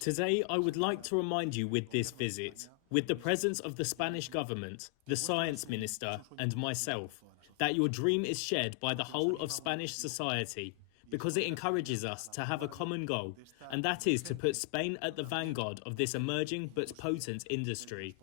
Today, I would like to remind you with this visit, with the presence of the Spanish government, the science minister, and myself, that your dream is shared by the whole of Spanish society, because it encourages us to have a common goal, and that is to put Spain at the vanguard of this emerging but potent industry.